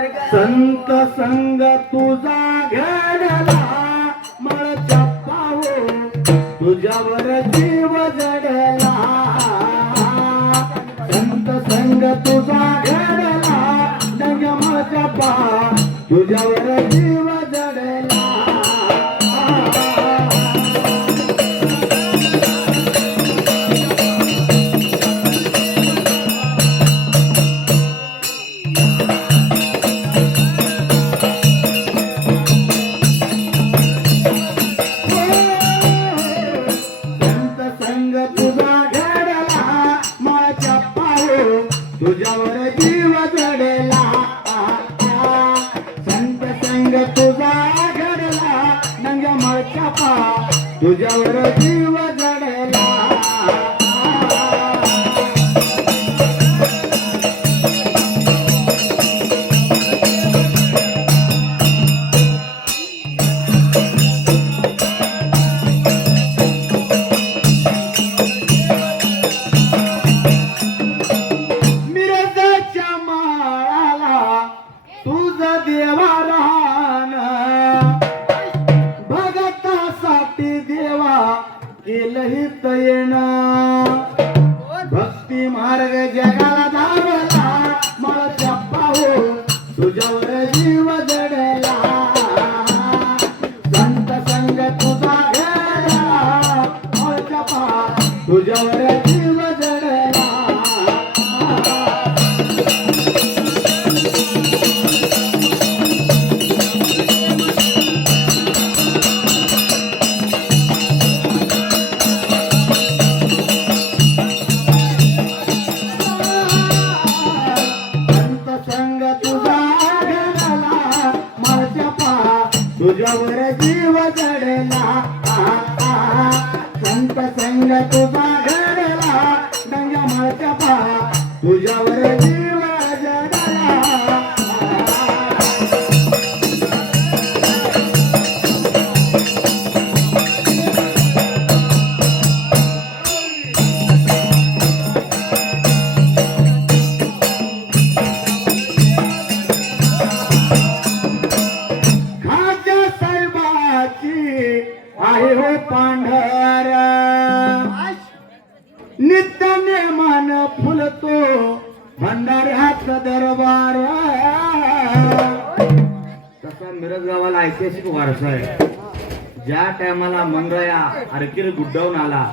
संत संग तुझा घडला मळच्या पाहो तुझ्यावर जीव जडला संत संग तुझा घडला मळच्या पाहो तुझ्यावर जीव जडला तुझ्यावर जीव जडला संत संग तुझा घडला नंग्या मळच्या पा तुझ्यावर जीव जडला देवा रान भगतासाठी देवा केलंही तयन भक्ती मार्ग जगाला दावला मळच्या पाहो तुझ्यावर जीव जडला संत संग तुझा घडला मळच्या पाहो तुझ्यावर जीव जडला तुझ्यावर जीव जडला संत संग तुझा घडला नंग्या मळच्या पा तुझ्यावर जीव जडला आहे हो पांढर नित्य नेमान फुलतो भंडाऱ्यात दरबार तसा मिरज गावाला ऐतिहासिक वारसा आहे ज्या टायमाला मंगळया आरकीर गुड्डावून आला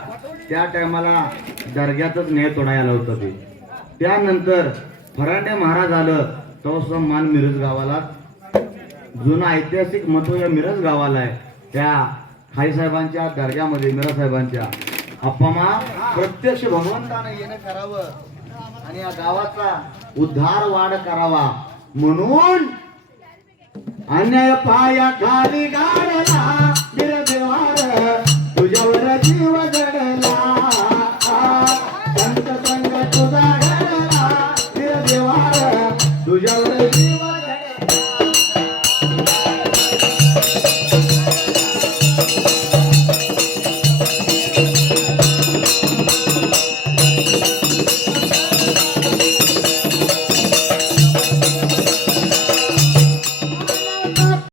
त्या टायमाला दर्ग्यातच न्याय तोडाय आलं होतं ते त्यानंतर फरांडे महाराज आलं तो मान मिरज गावाला जुना ऐतिहासिक महत्व या मिरज गावाला आहे त्या खाई साहेबांच्या दर्ग्यामध्ये मीरा साहेबांच्या अप्पामा प्रत्यक्ष भगवंताने येणं करावं आणि या गावाचा उद्धार वाढ करावा म्हणून अन्याय पाया खाली गाडला बिरदेवार तुझ्यावर जीव